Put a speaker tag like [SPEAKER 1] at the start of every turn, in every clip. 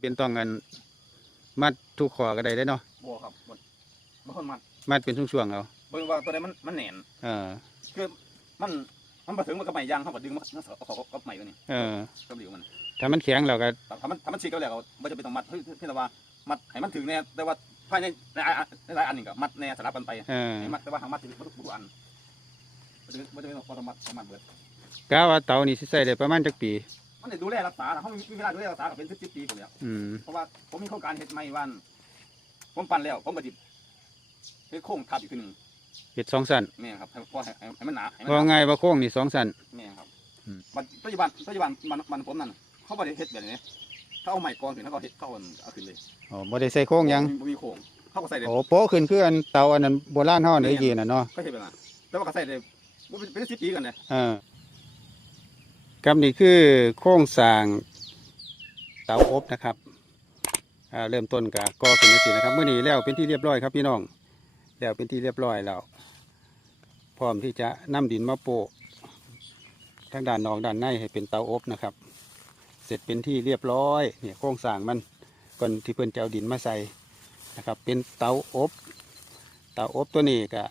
[SPEAKER 1] เป็นต้องกันมัดทุกขอก็ได้ได้เนาะ
[SPEAKER 2] บัวครับบนบางคนมัน
[SPEAKER 1] มัดเป็นช่วงๆเอา
[SPEAKER 2] เบิ่งว่าตัวใดมันมันแหนน
[SPEAKER 1] เออ
[SPEAKER 2] คือมันมันมาถึงมันกับใหม่ยางเขาก็ดึงมันเอาเขากับใหม่ตัวนี้
[SPEAKER 1] เออ
[SPEAKER 2] กับเหลียวมัน
[SPEAKER 1] ถ้ามันแข็งเราก็
[SPEAKER 2] แต่ถ้ามันถ้ามันฉีกแล้วแล้วมันจะเป็นต้องมัดเฮ้ยที่เราว่ามัดให้มันถึงแน่แต่ว่าภายในในในหลายอันนี่ก็มัดแน่สลับกันไป
[SPEAKER 1] เออ
[SPEAKER 2] ให้มัดแต่ว่าหางมัดถึงมันทุกอันมันจะมันจะเป็นต้องมัดต้องมัดเบิด
[SPEAKER 1] กะว่าเตานี่สิใส่ได้ประมาณจักปี
[SPEAKER 2] มันได้ดูแลรักษานะเขามีเวลาดูแลรักษาก็เป็นสิบสิบปีผมแล้ว
[SPEAKER 1] อืม
[SPEAKER 2] เพราะว่าผมมีโครงการเฮ็ดใหม่วัน ผมปั่นแล้ว ผมก็จิเฮ็ดโครงทับอีกทีหนึ่ง
[SPEAKER 1] เฮ็ดสองสั้น
[SPEAKER 2] แม่ครับให้พอให้ให้ให้มันหนาให้มัน
[SPEAKER 1] ว่า
[SPEAKER 2] หนา
[SPEAKER 1] ง่ายว่าโค้งนี่สองสั้น
[SPEAKER 2] แม่ครับ
[SPEAKER 1] อืม
[SPEAKER 2] บัดปัจจุบันปัจจุบันมันมันผมนั่นเขาบ่ได้เฮ็ดแบบนี้เขาเอาไม้กองขึ้นเขาก็เฮ็ดเขาเอาเอาขึ้นเลย
[SPEAKER 1] อ๋อบ่ได้ใส่โค้งหยัง
[SPEAKER 2] บ่มีโครงเขาก็ใส่ได้
[SPEAKER 1] โอ้โป๊ะขึ้นคืออันเตาอันนั้นโบราณเฮานี่ยีน่ะเนาะ
[SPEAKER 2] เขาเฮ็ดแบบนั้นแต่ว่าก็ใส่ได้บ่เป็นเป็นสิบปีกันเลย
[SPEAKER 1] เออ ครับนี่คือโครงสร้างเตาอบนะครับเริ่มต้นกับก่อขึ้นจังซี่นะครับเมื่อนี้แล้วเป็นที่เรียบร้อยครับพี่น้องแล้วเป็นที่เรียบร้อยแล้วพร้อมที่จะนำดินมาโปะทั้งด้านนอกด้านในให้เป็นเตาอบนะครับ เสร็จเป็นที่เรียบร้อยเนี่ยโครงสร้างมันก่อนที่เพื่อนจะเอาดินมาใส่นะครับ เป็นเตาอบเตาอบตัวนี้ก็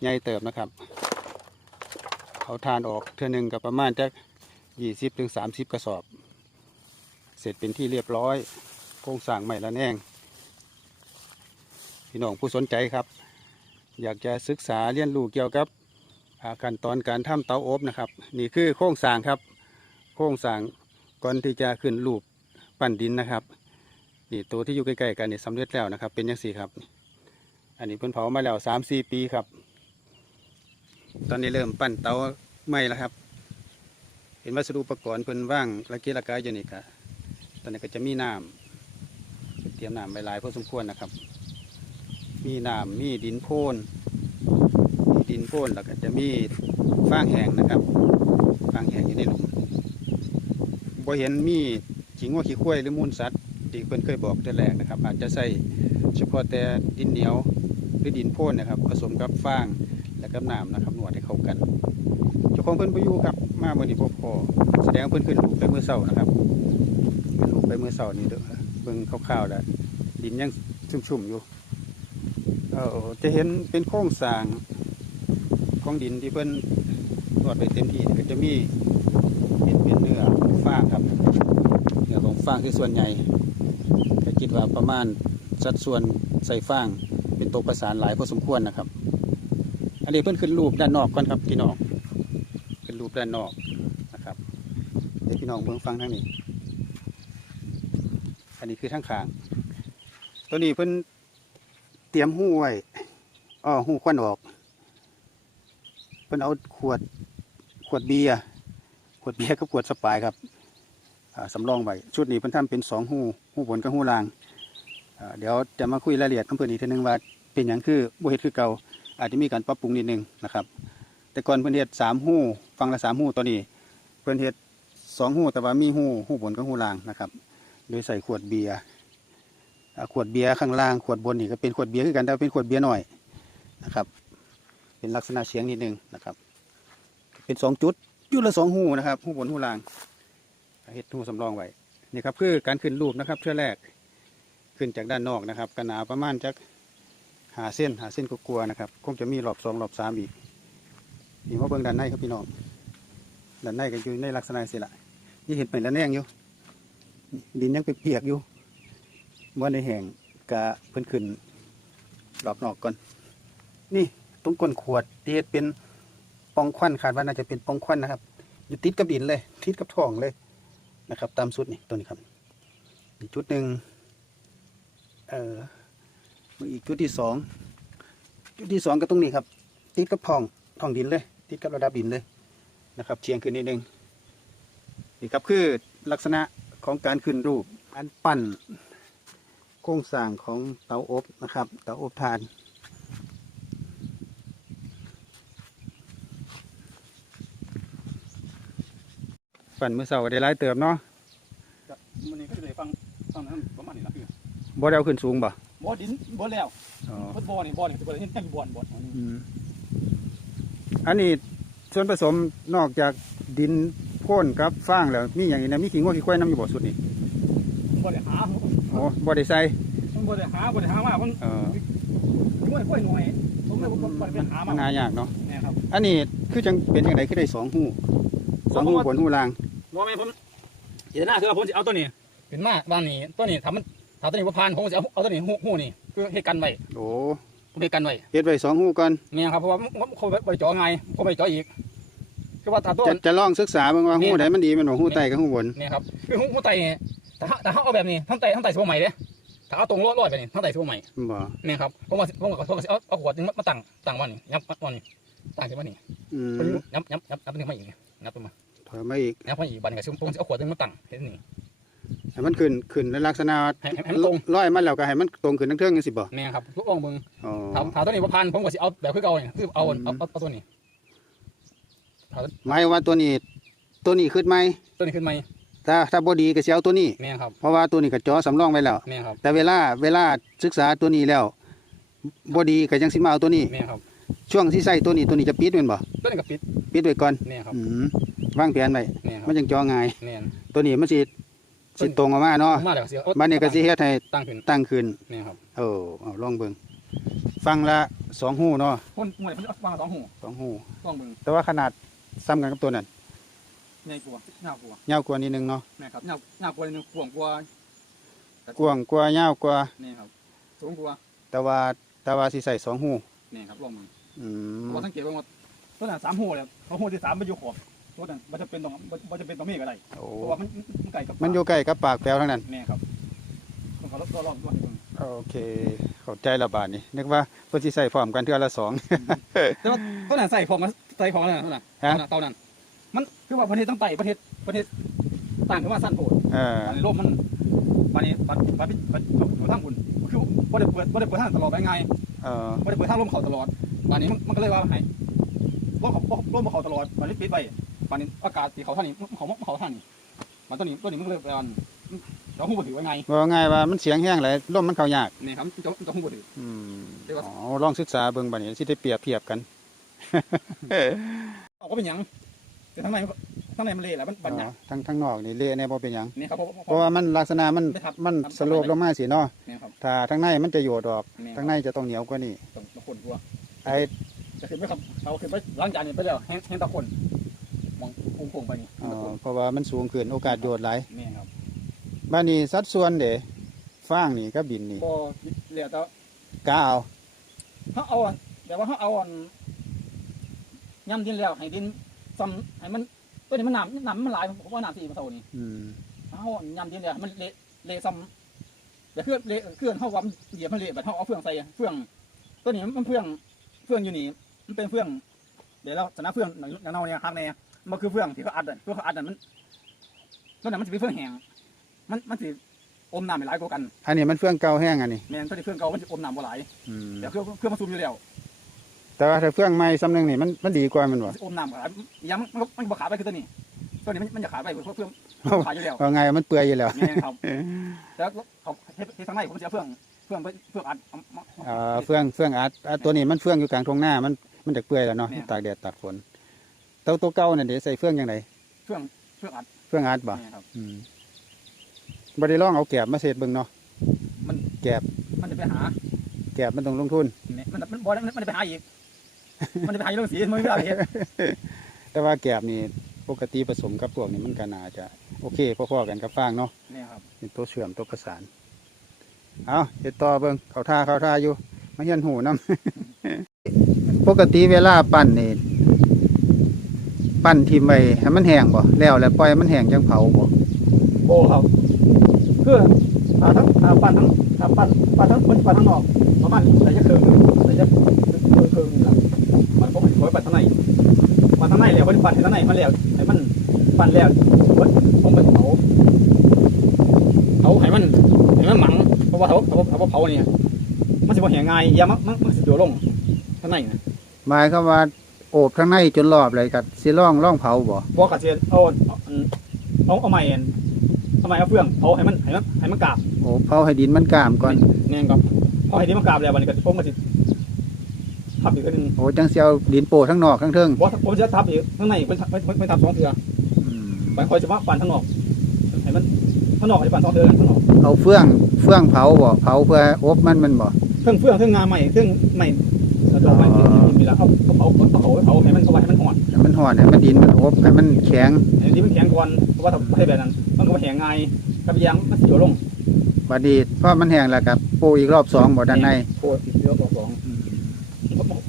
[SPEAKER 1] ใหญ่เติบนะครับเอาทานออกเท่านึงกับประมาณจะ ยี่สิบถึงสามสิบกระสอบ เสร็จเป็นที่เรียบร้อย โครงสร้างใหม่ละแนงพี่น้องผู้สนใจครับ อยากจะศึกษาเรียนรู้เกี่ยวกับขั้นตอนการทำเตาอบนะครับ นี่คือโครงสร้างครับ โครงสร้างก่อนที่จะขึ้นรูปปั้นดินนะครับนี่ตัวที่อยู่ใกล้ๆกันเนี่ยสำเร็จแล้วนะครับ เป็นยังสี่ครับ อันนี้เพิ่นเผามาแล้วสามสี่ปีครับ ตอนนี้เริ่มปั้นเตาไหม้แล้วครับ เห็นวัสดุอุปกรณ์เพิ่นว่างระเกะระกายอยู่นี่ครับตอนนี้ก็จะมีน้ำเตรียมน้ำไว้หลายพอสมควรนะครับ มีน้ำมีดินโพนมีดินโพนแล้วก็จะมีฟางแห้งนะครับฟางแห้งอยู่ในหลุมบ่เห็นมีขี้งัวขี้ควยหรือมูลสัตว์ที่เพิ่นเคยบอกแต่แรกนะครับ อาจจะใส่เฉพาะแต่ดินเหนียวหรือดินโพนนะครับ ผสมกับฟางและกับน้ำนะครับนวดให้เข้ากัน ของเพิ่นไปอยู่ครับ มาเมื่อนี้พบพอแสดงว่าเพิ่นขึ้นลูกไปเมื่อเช้านะครับขึ้นลูกไปเมื่อเช้านี่เด้อเบิ่งคร่าวๆแล้วดินยังชุ่มๆอยู่เออจะเห็นเป็นโครงสร้างของดินที่เพิ่นนวดไปเต็มที่ก็จะมีเป็นเป็นเนื้อฟางครับเนื้อของฟางคือส่วนใหญ่ก็คิดว่าประมาณสัดส่วนใส่ฟางเป็นตัวประสานหลายพอสมควรนะครับ อันนี้เพิ่นขึ้นรูปด้านนอกก่อนครับพี่น้อง ขึ้นรูปด้านนอกนะครับเดี๋ยวพี่น้องเบิ่งฟังทางนี้ อันนี้คือทางขาง ตัวนี้เพิ่นเตรียมหู้ไว้อ้อหู้ควันออก เพิ่นเอาขวดขวดเบียร์ขวดเบียร์กับขวดสปายครับสำรองไว้ชุดนี้เพิ่นทำเป็นสองหู้หู้บนกับหู้ล่างเดี๋ยวจะมาคุยรายละเอียดอำเภอนี้ทีนึงว่าเป็นอย่างคือบ่เฮ็ดคือเก่าอาจจะมีการปรับปรุงนิดนึงนะครับ แต่ก่อนเพื่อนเฮ็ดสามหู้ฟังละสามหู้ตอนนี้ เพื่อนเฮ็ดสองหู้แต่ว่ามีหู้หู้บนกับหู้ล่างนะครับ โดยใส่ขวดเบียร์ขวดเบียร์ข้างล่างขวดบนนี่ก็เป็นขวดเบียร์คือกันแต่เป็นขวดเบียร์หน่อยนะครับ เป็นลักษณะเฉียงนิดนึงนะครับ เป็นสองจุดจุดละสองหูนะครับหู้บนหู้ล่างเฮ็ดหู้สำรองไว้นี่ครับคือการขึ้นรูปนะครับเชื่อแรกขึ้นจากด้านนอกนะครับกระหนาประมาณจักหาเส้นหาเส้นก็กลัวๆนะครับ คงจะมีรอบสองรอบสามอีก นี่มาเบิ่งด้านในครับพี่น้องด้านในก็อยู่ในลักษณะสิละนี่เห็นเป็นระแนงอยู่ ดินยังเปียกอยู่เมื่อในแห่งกะเพิ่นขึ้นรอบนอกก่อนนี่ตรงก้นขวดที่เฮ็ดเป็นปองควันคาดว่าน่าจะเป็นปองควันนะครับอยู่ติดกับดินเลย ติดกับท้องเลยนะครับ ตามสุดนี่ตัวนี้ครับอีกจุดหนึ่งเอ่อมืออีกจุดที่สองจุดที่สองก็ตรงนี้ครับ ติดกับท้องท้องดินเลย ติดกับระดับดินเลยนะครับเชียงขึ้นนิดนึงนี่ครับคือลักษณะของการขึ้นรูปการปั้นโครงสร้างของเตาอบนะครับ เตาอบทาน ปั้นมือเสาได้หลายเติมเนาะ
[SPEAKER 2] มันนี่ก็จะได้ฟังฟังนั้นประมาณนี้นะคือ
[SPEAKER 1] บ่ได้เอาขึ้นสูงบ่
[SPEAKER 2] บ่ดินบ่แล้ว
[SPEAKER 1] อ๋อ
[SPEAKER 2] เพิ่นบ่นี่บ่นี่จะบ่ได้เห็นแค่บ่อนบ่อน
[SPEAKER 1] อืมอันนี้ส่วนผสมนอกจากดินโพ่นกับฟางแล้วมีอย่างนี้นะมีขี้งัวขี้ควายน้ำอยู่บ่สุดนี่
[SPEAKER 2] มบ่ได้หา
[SPEAKER 1] โอ้บ่ได้ใส่
[SPEAKER 2] ผมบ่ได้หาบ่ได้หามาผม
[SPEAKER 1] เออ
[SPEAKER 2] กล้วยกล้วยหน่อยผมเลยบ่บ่ได้ไปหา
[SPEAKER 1] มั
[SPEAKER 2] มาน
[SPEAKER 1] หายากเนาะ
[SPEAKER 2] เนี่ยครับ
[SPEAKER 1] อันนี้คือจังเป็นจังไดคือได้สองหูสองหูบนหูล่าง
[SPEAKER 2] บ่แม่นผมเดี๋ยวหน้าคือว่าผมสิเอาตัวนี้ขึ้นมาบ้านนี้ตัวนี้ถ้ามันถ้าตัวนี้บ่ผ่านผมสิเอาเอาตัวนี้ฮู้ฮู้นี่คือเฮ็ดกันไว้
[SPEAKER 1] โอ้
[SPEAKER 2] ผมเฮ็ดกันไว้
[SPEAKER 1] เฮ็ดไว้สองหูก่อน
[SPEAKER 2] แม่นครับเพราะว่าผมเขาบ่ได้เจ่อไงผมบ่ได้เจ่ออีกคือว่าถ้าตัว
[SPEAKER 1] จะจะลองศึกษาเบิ่งว่า
[SPEAKER 2] นี่
[SPEAKER 1] หูใดมันดีแมันบ่หูใต้กับหูบน
[SPEAKER 2] เนี่ยครับคือฮู้ฮู้ไตเนี่ยแต่ถ้าแต่ถ้าเอาแบบนี้ทั้งไตทั้งไตสิบ่ใหม่เด้ถ้าเอาตรงร้อยๆไปนี่ทั้งไตสิบ่ใหม่
[SPEAKER 1] บ่
[SPEAKER 2] เนี่ยครับผมว่าสิผมว่าผมว่าสิเอาเอาขวดนึงมามาตั้งตั้งวันนี้ยับวันนี้ตั้งขึ้นมานี่
[SPEAKER 1] อืม
[SPEAKER 2] ยับยับยับยับนึงมาอีกนับตัวมา
[SPEAKER 1] ถอยมาอีก
[SPEAKER 2] ยับมาอีกบัดนก็สิผมสิเอาขวดนึงมาตั้งเห็นนี่
[SPEAKER 1] ให้มันขึ้นขึ้นในลักษณะ
[SPEAKER 2] ให้ให้ให้มันตรง
[SPEAKER 1] ร้อยมันแล้วก็ให้มันตรงขึ้นทั้งเทิงจังซี่บ่
[SPEAKER 2] เนี่ยครับลูกอ่องเบิ่ง
[SPEAKER 1] อ๋อ
[SPEAKER 2] ถ้าถ้าตัวนี้บ่ผ่านผมก็สิเอาแบบคือเก่านี่คือเอาเอาเอาเอาตัวนี้
[SPEAKER 1] หมายว่าตัวนี้ตัวนี้ขึ้นไหม
[SPEAKER 2] ตัวนี้ขึ้นไหม
[SPEAKER 1] ถ้าถ้าบ่ดีก็สิเอาตัวนี้
[SPEAKER 2] เนี่ยครับ
[SPEAKER 1] เพราะว่าตัวนี้ก็จอสำรองไว้แล้ว
[SPEAKER 2] เนี่ยครับ
[SPEAKER 1] แต่เวลาเวลาศึกษาตัวนี้แล้วบ่ดีก็ยังสิมาเอาตัวนี้
[SPEAKER 2] เนี่ยครับ
[SPEAKER 1] ช่วงที่ใส่ตัวนี้ตัวนี้จะปิดแม่นบ่
[SPEAKER 2] ตัวนี้ก็ปิด
[SPEAKER 1] ปิดไว้ก่อน
[SPEAKER 2] เนี่ยครับ
[SPEAKER 1] อืมวางแผนไว้
[SPEAKER 2] เนี่ยครั
[SPEAKER 1] มั
[SPEAKER 2] บ
[SPEAKER 1] นจังจอง่าย
[SPEAKER 2] เนี่ย
[SPEAKER 1] ตัวนี้มันสิ สิตรงออกมาเนาะ
[SPEAKER 2] มาแล้วก็สิเอา
[SPEAKER 1] บัดนี้ก็สิเฮ็ดให้
[SPEAKER 2] ตั้งขึ้น
[SPEAKER 1] ตั้งขึ้น
[SPEAKER 2] เนี่ยครับ
[SPEAKER 1] โอ้เอาลองเบิ่งฟังละสองหูเนาะ
[SPEAKER 2] คนมวยเพิ่นเอาวางสองหู
[SPEAKER 1] สองหู
[SPEAKER 2] ต้องเบิ่ง
[SPEAKER 1] แต่ว่าขนาดซ้ำกันกับตัวนั้น
[SPEAKER 2] ใหญ่กว่าหน้ากว่า
[SPEAKER 1] ยาวกว่านิดนึงเนาะ
[SPEAKER 2] เนี่ยครับหน้าหน้ากว่านี่กว้างกว่าก
[SPEAKER 1] ว้างกว่ายาวกว่า
[SPEAKER 2] เนี่ยครับสูงกว่า
[SPEAKER 1] แต่ว่าแต่ว่าสิใส่สองหู
[SPEAKER 2] เนี่ยครับลองเบิ่ง
[SPEAKER 1] อืม
[SPEAKER 2] ว่าสังเกตว่าตัวนั้นสามหูเลยเขาหูที่สามมันอยู่ขอบ ตัวนั้นมันจะเป็นตรงมันจะเป็นตรงนี้ก็ได้
[SPEAKER 1] โอ้
[SPEAKER 2] เพราะว่ามันมันไก่กับ
[SPEAKER 1] มันอยู่ใกล้กับปากแปลวทั้งนั้น
[SPEAKER 2] เนี่ยครับต้องเขาลดรอบรอบ
[SPEAKER 1] โอเค เข้าใจละบาดนี้นึกว่าเพิ่นสิใส่พร้อมกันเทื่อละสอง
[SPEAKER 2] แต่ว่าตัวนั้นใส่ของมันใส่ของนั่นน่ะ
[SPEAKER 1] ฮะ
[SPEAKER 2] เท่านั้น มันคือว่าประเทศตั้งไต่ประเทศประเทศต่างกันว่าสั้นโพด
[SPEAKER 1] เออ
[SPEAKER 2] ในโลกมันวันนี้บัดบัดบัดบัดทางบุญคือบ่ได้เปิดบ่ได้เปิดทางตลอดไปไง
[SPEAKER 1] เออ
[SPEAKER 2] บ่ได้เปิดทางลมเขาตลอดวันนี้มันมันก็เลยว่าให้ลมเขาลมเขาตลอดวันนี้ปิดไว้วันนี้อากาศที่เขาท่างนี้เขาเขาท่างนี้มันตัวนี้ตัวนี้มันก็เลยแปลว่าเราหูบ่ถือไว้ไง
[SPEAKER 1] ว่าง่ายว่ามันเสียงแห้งหลายลมมันเข้ายาก
[SPEAKER 2] นี่ครับจะจะหูบ่ถือ
[SPEAKER 1] อืม
[SPEAKER 2] เรียกว่า
[SPEAKER 1] อ๋อลองศึกษาเบิ่งบัดนี้สิได้เปรียบเทียบกัน
[SPEAKER 2] เอาก็เป็นหยังแต่ทางในทางในมันเละแล้วมันบัดหยัง
[SPEAKER 1] อ๋อทั้งทั้งนอกนี่เละแน่บ่เป็นหยัง
[SPEAKER 2] นี่ครับเพราะ
[SPEAKER 1] เพราะว่ามันลักษณะมัน
[SPEAKER 2] ไม่ทับ
[SPEAKER 1] มัน
[SPEAKER 2] ทับ
[SPEAKER 1] สโลปลงมาสิเนาะ
[SPEAKER 2] นี่ครับ
[SPEAKER 1] ถ้าทั้งในมันจะโยดออก
[SPEAKER 2] นี่
[SPEAKER 1] ทั้งในจะต้องเหนียวกว่านี้
[SPEAKER 2] ต้องตะคนกลัว
[SPEAKER 1] ไอ้
[SPEAKER 2] จะขึ้นไปครับเอาขึ้นไปล้างจานนี่ไปแล้วแห้งแห้งตะคน มองโค้งๆไปนี่
[SPEAKER 1] อ๋อ
[SPEAKER 2] ตะคน
[SPEAKER 1] เพราะว่ามันสูงขึ้นโอกาสโยดหลาย
[SPEAKER 2] นี่ครับ
[SPEAKER 1] บ้านนี้สัดส่วนเด้ฟางนี่กับดินนี่
[SPEAKER 2] พอเหลือแต่
[SPEAKER 1] กาเอา
[SPEAKER 2] เขาเอาอันแต่ว่าเขาเอาอันย่ำดินแล้วให้ดินซ้ำให้มันตัวนี้มันน้ำน้ำมันหลายผมว่าน้ำสี่มันเท่านี้
[SPEAKER 1] อืม
[SPEAKER 2] เขาเอาย่ำดินแล้วให้มันเละเละซ้ำแต่เคลื่อนเละเคลื่อนเข้าวัมเหยียบมันเละแบบเขาเอาเฟืองใส่เฟืองตัวนี้มันเฟืองเฟืองอยู่นี่มันเป็นเฟืองเดี๋ยวเราชนะเฟืองหนังเน่าเนี่ยข้างใน มันคือเฟืองที่เขาอัดอะเฟืองเขาอัดอะมันตัวนั้นมันจะเป็นเฟืองแห้งมันมันสิอมน้ำไม่หลายกว่ากัน
[SPEAKER 1] อันนี้มันเฟื่องเก่าแห้งอันนี้
[SPEAKER 2] แม่นตัวนี้เฟืองเก่ามันจะอมน้ำบ่หลาย
[SPEAKER 1] อืม
[SPEAKER 2] แต่เครื่องเครื่องมันซูมอยู่แล้ว
[SPEAKER 1] แต่ว่าถ้าเฟื่องใหม่ซ้ำหนึงนี่มันมันดีกว่ามันบ่
[SPEAKER 2] อมน้ำบ่หลายยังมันมันบ่ขาดไปคือตัวนี้ตัวนี้มันมันจะขาดไปเพราะเฟืองขายอยู่แล้ว
[SPEAKER 1] ว่าไงมันเปื่อยอยู่แล้ว
[SPEAKER 2] แม่นครับแล้วเขาเฮ็ดเฮ็ดทางในผมจะเอาเฟืองเฟืองไปเฟืองอัดเอาเอา
[SPEAKER 1] เอ่อเฟื่องเฟื่องอัดอัดตัวนี้มันเฟื่องอยู่กลางทงหน้ามันมันจะเปื่อยแล้วเนาะ
[SPEAKER 2] เนี่ย
[SPEAKER 1] ตากแดดตากฝน เตัวตัวเก่านั่นเดี๋ยวใส่เฟื่องยังไง
[SPEAKER 2] เฟืองเฟืองอัด
[SPEAKER 1] เฟื่องอัดบ่
[SPEAKER 2] นี่ครับ
[SPEAKER 1] อืมบ่ได้ลองเอาแกบมาเสร็จเบิ่งเนาะ
[SPEAKER 2] มัน
[SPEAKER 1] แกบ
[SPEAKER 2] มันจะไปหา
[SPEAKER 1] แกบมันต้องลงทุน
[SPEAKER 2] เนี่ยมันมันบ่ได้มันจะไปหาอีก มันจะไปหาอยู่เรื่องสีมันไม่ได้เฮ็ด
[SPEAKER 1] แต่ว่าแกบนี่ปกติผสมกับพวกนี้มันก็น่าจะโอเคพอๆกันกับฟางเนาะ
[SPEAKER 2] เนี่ยครับ
[SPEAKER 1] เป็นตัวเชื่อมตัวประสาน เอาเฮ็ดต่อเบิ่งเขาท่าเขาท่าอยู่มาเฮียนหูนํปกติเวลาปั้นนี่ ปั้นทิ่มไว้ให้มันแห้งบ่แล้วแล้วปล่อยมันแห้งจังเผาบ่
[SPEAKER 2] โอ้ครับคืออ่าทั้งอ่าปั่นทั้งอ่าปั่นปั่นทั้งมันปั่นทั้งนอกประมาณใส่จะเครื่องใส่จะเครื่องเครื่องนี่ล่ะมันผมขอปั่นทั้งในปั่นทั้งในแล้วมันปั่นทั้งในมันแล้วให้มันปั่นแล้วผมผมมันเผาเผาให้มันให้มันหมังเพราะว่าเขาเขาเขาเผาเนี่ยมันสิบ่แห้งง่ายอย่ามันมันมันสิโยลงทั้งในนะ
[SPEAKER 1] หมายความว่า โอบข้างในจนรอบเลยกับสิล่องล่องเผาบ่
[SPEAKER 2] บอกกระเทียนเอาเอาเอาเอาใหม่เอาใหม่เอาเฟืองเผาให้มันให้มันให้มันกราบ
[SPEAKER 1] โอบเผาให้ดินมันกล้ามก่อน
[SPEAKER 2] เนี่ยครับพอให้ดินมันกราบแล้ววันนี้ก็ผมก็สิทับอีกอันหนึง
[SPEAKER 1] โอ้จังสิเอาดินโปะทั้งนอกทั้งเทิง
[SPEAKER 2] บอกผมจะทับอีกข้างในเป็นไม่ไม่ไม่ทับสองเถื่อ
[SPEAKER 1] อืม
[SPEAKER 2] ไปคอยจะว่าปั่นทั้งนอกให้มันข้างนอกไอ้บ้านสองเดือนข้างนอก
[SPEAKER 1] เอาเฟื่องเฟื่องเผาบ่เผาเพื่ออบมันมันบ่
[SPEAKER 2] เครื่องเฟื่องเครื่องงาใหม่เครื่องใหม่ดอกไม้ ที่มีแล้วเอาเอาเผาเอาเผาเผาให้มันเอาไว้ให้มันอ่อน
[SPEAKER 1] ให้มันห่อนให้มันดินมันอบให้มันแข็ง
[SPEAKER 2] อันนี้มันแข็งก่อนเพราะว่าถ้าให้แบบนั้น มันก็แห้งง่ายกับยางมันเสียวลง
[SPEAKER 1] บัดนี้พอมันแห้งแล้วก็ปูอีกรอบสองบ่ด้านใน
[SPEAKER 2] โคตรติดเชื้อตัวสอง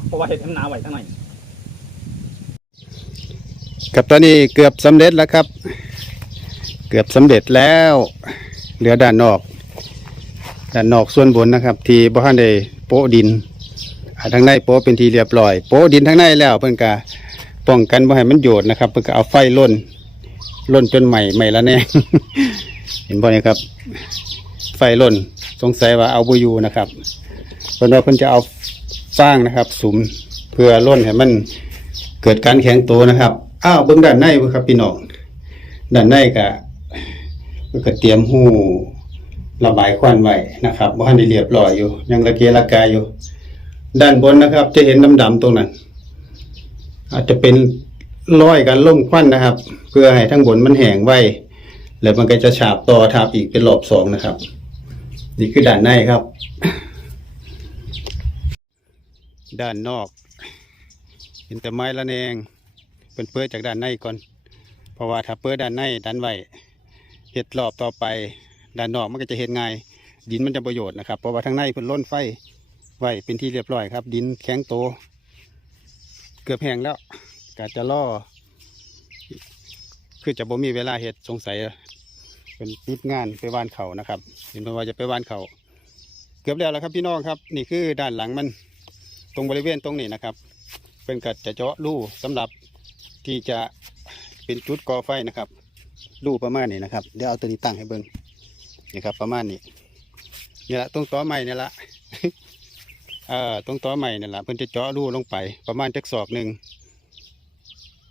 [SPEAKER 2] เพราะว่าเห็ดให้มันหนาไว้ข้างใน
[SPEAKER 1] กับตอนนี้เกือบสำเร็จแล้วครับ เกือบสำเร็จแล้ว เหลือด้านนอกด้านนอกส่วนบนนะครับ ที่บ่ทันได้โปะดินอ่า ทางในโปะเป็นทีเรียบร้อย โปะดินทางในแล้วเพิ่นก็ป้องกันบ่ให้มันโยดนะครับ เพิ่นก็เอาไฟล่นล่นจนใหม่ใหม่ละแน่เห็นบ่เนี่ยครับ ไฟล่นสงสัยว่าเอาบ่อยู่นะครับเพิ่นว่าเพิ่นจะเอาฟางนะครับสุมเพื่อล่นให้มันเกิดการแข็งตัวนะครับอ้าวเบื้องด้านในเบิ่งครับพี่น้องด้านในก็ก็เตรียมหูระบายควันไว้นะครับบ่ทันได้เรียบร้อยอยู่ ยังระเกะระกายอยู่ ด้านบนนะครับ จะเห็นดำๆตรงนั้น อาจจะเป็นร้อยการล่มควันนะครับ เพื่อให้ทั้งบนมันแห้งไว้แล้วมันก็จะฉาบต่อทับอีกเป็นรอบสองนะครับ นี่คือด้านในครับ ด้านนอก เห็นแต่ไม้ละแนงเป็นเปิดจากด้านในก่อน เพราะว่าถ้าเปิดด้านในด้านไว้เห็ดรอบต่อไป ด้านนอกมันก็จะเห็ดง่าย ดินมันจะประโยชน์นะครับ เพราะว่าทางในเพิ่นล้นไฟ ไว้เป็นที่เรียบร้อยครับ ดินแข็งโต เกือบแห้งแล้วก็จะล่อ คือจะบ่มีเวลาเห็ดสงสัย เป็นปิดงานไปว่านเขานะครับ เห็นเพิ่นว่าจะไปว่านเขาเกือบแล้วแล้วครับพี่น้องครับ นี่คือด้านหลังมันตรงบริเวณตรงนี้นะครับ เป็นกัดจะเจาะรูสำหรับที่จะเป็นจุดก่อไฟนะครับรูประมาณนี้นะครับเดี๋ยวเอาตัวนี้ตั้งให้เบิ้งนี่ครับประมาณนี้นี่ละตรงต่อใหม่นี่ละ อ่อตรงต่อใหม่นี่แหละเพิ่นจะเจาะรูลงไปประมาณจักศอกหนึ่ง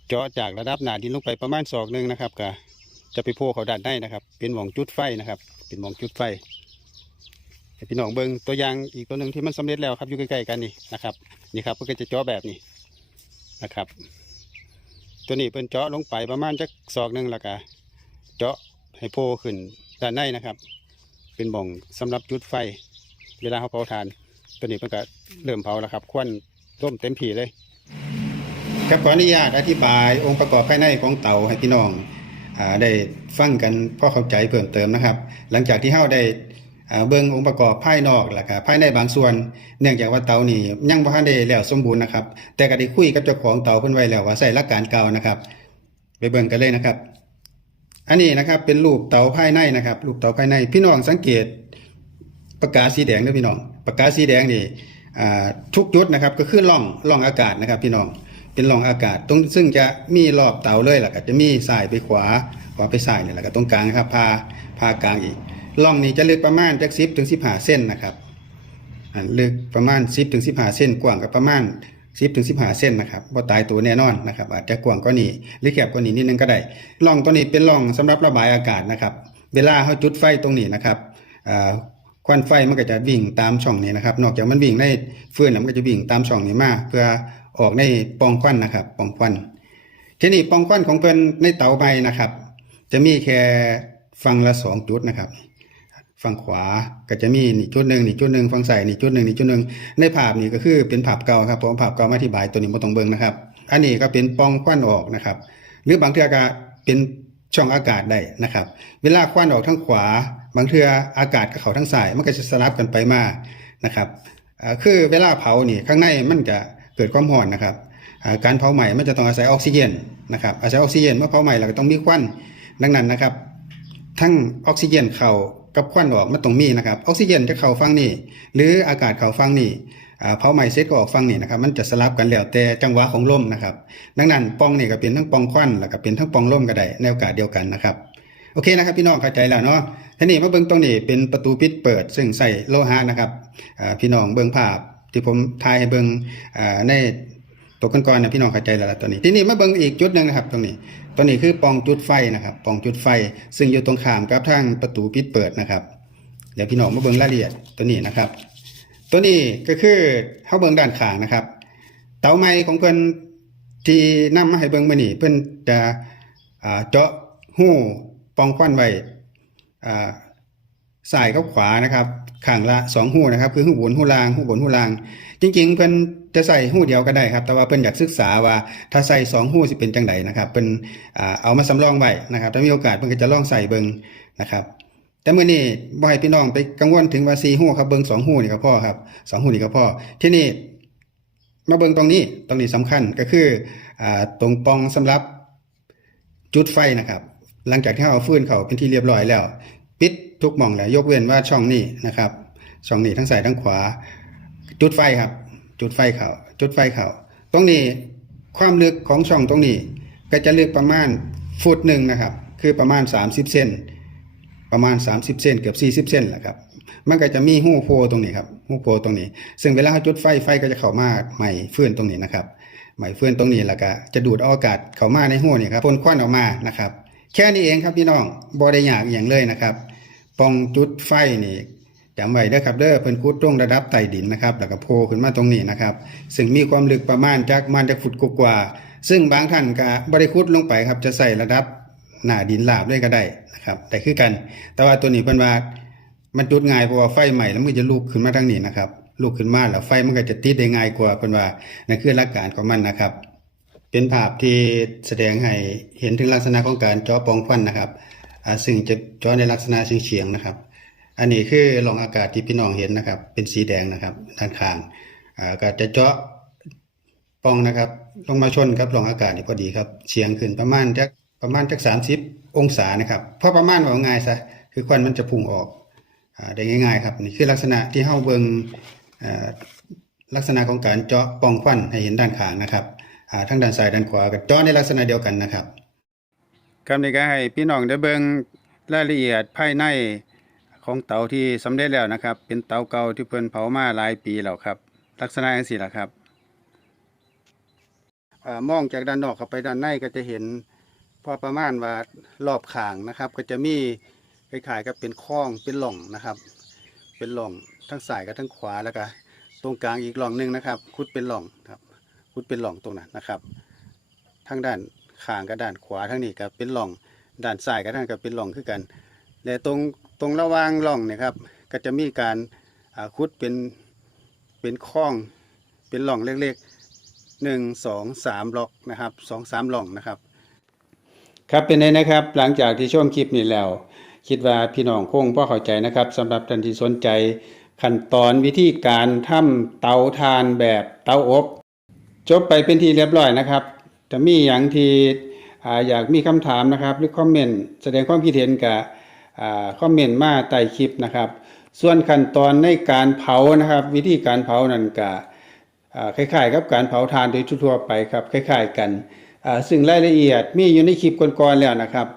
[SPEAKER 1] เจาะจากระดับหนาดินลงไปประมาณศอกหนึ่งนะครับก็จะไปโพเขาด้านในนะครับ เป็นหม่องจุดไฟนะครับ เป็นหม่องจุดไฟให้พี่น้องเบิ้งตัวอย่างอีกตัวหนึ่งที่มันสำเร็จแล้วครับอยู่ใกล้ๆกันนี่นะครับนี่ครับเพื่อจะเจาะแบบนี้นะครับ ตัวนี้เป็นเจาะลงไปประมาณจักศอกหนึ่งล้วก็เจาะให้โพขึ้นด้านในนะครับ เป็นบ่องสำหรับจุดไฟ เวลาเขาเผาทาน ตัวนี้เพิ่นก็เริ่มเผาแล้วครับ ควันร่มเต็มที่เลย ครับขออนุญาตอธิบายองค์ประกอบภายในของเตาให้พี่น้องอได้ฟังกันพอเข้าใจเพิ่มเติมนะครับ หลังจากที่เฮาได้เบิ่งองค์ประกอบภายนอกแล้วก็ภายในบางส่วน เนื่องจากว่าเตานี่ยังบ่ทันได้แล้วสมบูรณ์นะครับ แต่ก็ได้คุยกับเจ้าของเตาเพิ่นไว้แล้วว่าใส่หลักการเก่านะครับ ไปเบิ่งกันเลยนะครับ อันนี้นะครับเป็นรูปเตาภายในนะครับ รูปเตาภายในพี่น้องสังเกต ปากกาสีแดงเด้อพี่น้องปากกาสีแดงนี่ทุกจุดนะครับก็คือร่องร่องอากาศนะครับ พี่น้องเป็นร่องอากาศตรงซึ่งจะมีรอบเตาเลยล่ะก็จะมีสายไปขวาขวาไปซ้ายเนี่ยแหละก็ตรงกลางครับพาพากลางอีกร่องนี้จะลึกประมาณจากสิบถึงสิบห้าเส้นนะครับอ่าลึกประมาณสิบถึงสิบห้าเส้นกว้างก็ประมาณสิบถึงสิบห้าเส้นนะครับว่าตายตัวแน่นอนนะครับ อาจจะกว้างกว่านี้หรือแคบกว่านี้นิดนึงก็ได้ร่องตัวนี้เป็นร่องสำหรับระบายอากาศนะครับ เวลาเขาจุดไฟตรงนี้นะครับ ควันไฟมันก็จะวิ่งตามช่องนี้นะครับ นอกจากมันวิ่งในฟืนแล้วมันก็จะวิ่งตามช่องนี้มาเพื่อออกในปองควันนะครับปองควันทีนี้ปองควันของเพิ่อนในเตาใบนะครับ จะมีแค่ฝั่งละสองจุดนะครับฝั่งขวาก็จะมีนี่จุดหนึ่งนี่จุดหนึ่งฝั่งซ้ายนี่จุดหนึ่งนี่จุดหนึ่งในภาพนี่ก็คือเป็นภาพเก่าครับผมภาพเก่ามาอธิบายตัวนี้บ่ต้องเบิ่งนะครับ อันนี้ก็เป็นปองควันออกนะครับ หรือบางเทื่อก็เป็นช่องอากาศได้นะครับ เวลาควันออกทั้งขวา บางเทืออากาศกับเขาทั้งซ้ายมันก็จะสลับกันไปมานะครับคือเวลาเผานี่ข้างในมันจะเกิดความร้อนนะครับการเผาใหม่มันจะต้องอาศัยออกซิเจนนะครับอาศัยออกซิเจนเมื่อเผาใหม่เราก็ต้องมีควันดังนั้นนะครับ ทั้งออกซิเจนเข้ากับควันออกมันต้องมีนะครับออกซิเจนจะเข้าฟังนี่หรืออากาศเข้าฟังนี่เผาใหม่เสร็จก็ออกฟังนี่นะครับมันจะสลับกันแล้วแต่จังหวะของลมนะครับ ดังนั้นปองนี่ก็เป็นทั้งปองควันแล้วก็เป็นทั้งปองลมก็ได้ในโอกาสเดียวกันนะครับ โอเคนะครับพี่น้องเข้าใจแล้วเนาะทีนี้มาเบิ่งตรงนี้เป็นประตูปิดเปิด ซึ่งใส่โลหะนะครับพี่น้องเบิ่งภาพที่ผมถ่ายให้เบิ่งอ่าในตัวก่อนๆนะพี่น้องเข้าใจแล้วละตัวนี้ ทีนี้มาเบิ่งอีกจุดหนึ่งนะครับตรงนี้ตัวนี้คือปองจุดไฟนะครับปองจุดไฟ ซึ่งอยู่ตรงข้ามกับทางประตูปิดเปิดนะครับเดี๋ยวพี่น้องมาเบิ่งรายละเอียดตัวนี้นะครับ ตัวนี้ก็คือเฮาเบิ่งด้านข้างนะครับ เตาไม้ของเพิ่นที่นำมาให้เบิ่งมื้อนี้เพิ่นจะเจาะหู ปองควันไว้อ่าซ้ายกับขวานะครับข้างละสองหูนะครับ คือหูบนหูล่างหูบนหูล่าง จริง ๆ เพิ่นจะใส่หูเดียวก็ได้ครับ แต่ว่าเพิ่นอยากศึกษาว่าถ้าใส่สองหูสิเป็นจังไดนะครับเพิ่นเอามาสำรองไว้นะครับ ถ้ามีโอกาสเพิ่นก็จะลองใส่เบิ่งนะครับแต่เมื้อนี้บ่ให้พี่น้องไปกังวลถึงว่า4หูครับเบิ่ง2หูนี่ก็พ่อครับ2หูนี่ก็พ่อที่นี่มาเบิ่งตรงนี้ตรงนี้สำคัญก็คืออตรงปองสำหรับจุดไฟนะครับ หลังจากที่เราเอาฟื้นเขาเป็นที่เรียบร้อยแล้ว ปิดทุกหม่องแล้วยกเว้นว่าช่องนี้นะครับช่องนี้ทั้งซ้ายทั้งขวา จุดไฟครับ จุดไฟเขาจุดไฟเขาตรงนี้ความลึกของช่องตรงนี้ ก็จะลึกประมาณฟุตหนึ่งนะครับ คือประมาณ 30เซนประมาณ 30เซนเกือบ40เซนแหละครับมันก็จะมีหูโพตรงนี้ครับหูโพตรงนี้ ซึ่งเวลาเราจุดไฟไฟก็จะเข้ามาใหม่ฟื้นตรงนี้นะครับใหม่ฟื้นตรงนี้แล้วก็จะดูดอาอากาศเข้ามาในหูนี่ครับพ่นควันออกมานะครับ แค่นี้เองครับพี่น้องบ่ได้ยากอย่างเลยนะครับปองจุดไฟนี่จำไว้เด้อครับเด้อเพิ่นขุดตรงระดับใต้ดินนะครับ แล้วก็โผล่ขึ้นมาตรงนี้นะครับ ซึ่งมีความลึกประมาณจากมันจากฟุตกว่า ซึ่งบางท่านก็บ่ได้ขุดลงไปครับ จะใส่ระดับหน้าดินราบเลยก็ได้นะครับ แต่คือกัน แต่ว่าตัวนี้เพิ่นว่ามันจุดง่ายเพราะว่าไฟใหม่แล้วมันจะลุกขึ้นมาทางนี้นะครับลุกขึ้นมาแล้วไฟมันก็จะติดได้ง่ายกว่าเพิ่นว่านั่นคือหลักการของมันนะครับ เป็นภาพที่แสดงให้เห็นถึงลักษณะของการเจาะปองควันนะครับซึ่งจะเจาะในลักษณะเฉียงๆนะครับ อันนี้คือหลองอากาศที่พี่น้องเห็นนะครับ เป็นสีแดงนะครับด้านข้างอ่าก็จะเจาะปองนะครับลงมาชนครับหลองอากาศนี่พอดีครับเฉียงขึ้นประมาณจักประมาณจักสามสิบองศานะครับเพราะประมาณว่าง่ายซะคือควันมันจะพุ่งออกอได้ง่ายๆครับนี่คือลักษณะที่เฮาเบิงลักษณะของการเจาะปองควันให้เห็นด้านข้างนะครับ ทั้งด้านซ้ายด้านขวาก็เจาะในลักษณะเดียวกันนะครับครับนี่ก็ให้พี่น้องได้เบิ่งรายละเอียดภายในของเตาที่สำเร็จแล้วนะครับ เป็นเตาเก่าที่เพิ่นเผามาหลายปีแล้วครับ ลักษณะจังซี่ละครับอมองจากด้านนอกเข้าไปด้านในก็จะเห็นพอประมาณว่ารอบขางนะครับ ก็จะมีคล้ายๆกับเป็นคล้องเป็นหล่องนะครับ เป็นหล่องทั้งซ้ายกับทั้งขวาแล้วก็ตรงกลางอีกหล่องหนึงนะครับ คุดเป็นหล่องครับ พุดเป็นหล่องตรงนั้นนะครับทางด้านข้างกับด้านขวาทั้งนี้ก็เป็นหล่องด้านซ้ายกับทางก็เป็นหล่องคือกันและตรงตรงระหว่างหล่องเนะครับก็จะมีการอ่าคุดเป็นเป็นคลองเป็นหล่องเล็กๆหนึ่งสองสามล็อกนะครับสองสามหล่องนะครับ ครับเป็นไงนะครับ หลังจากที่ชมคลิปนี้แล้ว คิดว่าพี่น้องคงพอเข้าใจนะครับสำหรับท่านที่สนใจขั้นตอนวิธีการทำเตาทานแบบเตาอบ จบไปเป็นทีเรียบร้อยนะครับจะมีอย่างที่อ่าอยากมีคำถามนะครับ หรือคอมเมนต์แสดงความคิดเห็นกับคอมเมนต์มาใต้คลิปนะครับ ส่วนขั้นตอนในการเผานะครับ วิธีการเผานั่นก็คล้ายๆกับการเผาทานโดยทั่วไปครับคล้าย ๆ กันซึ่งรายละเอียดมีอยู่ในคลิปก่อนๆแล้วนะครับ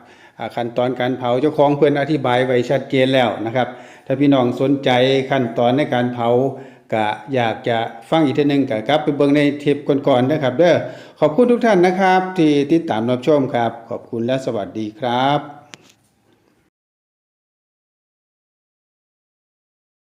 [SPEAKER 1] ขั้นตอนการเผาเจ้าของเพื่อนอธิบายไว้ชัดเจนแล้วนะครับ ถ้าพี่น้องสนใจขั้นตอนในการเผา ก็อยากจะฟังอีกทีหนึ่งก็ครับไปเบิ่งในเทปก่อนๆนะครับเด้อขอบคุณทุกท่านนะครับ ที่ติดตามรับชมครับ ขอบคุณและสวัสดีครับ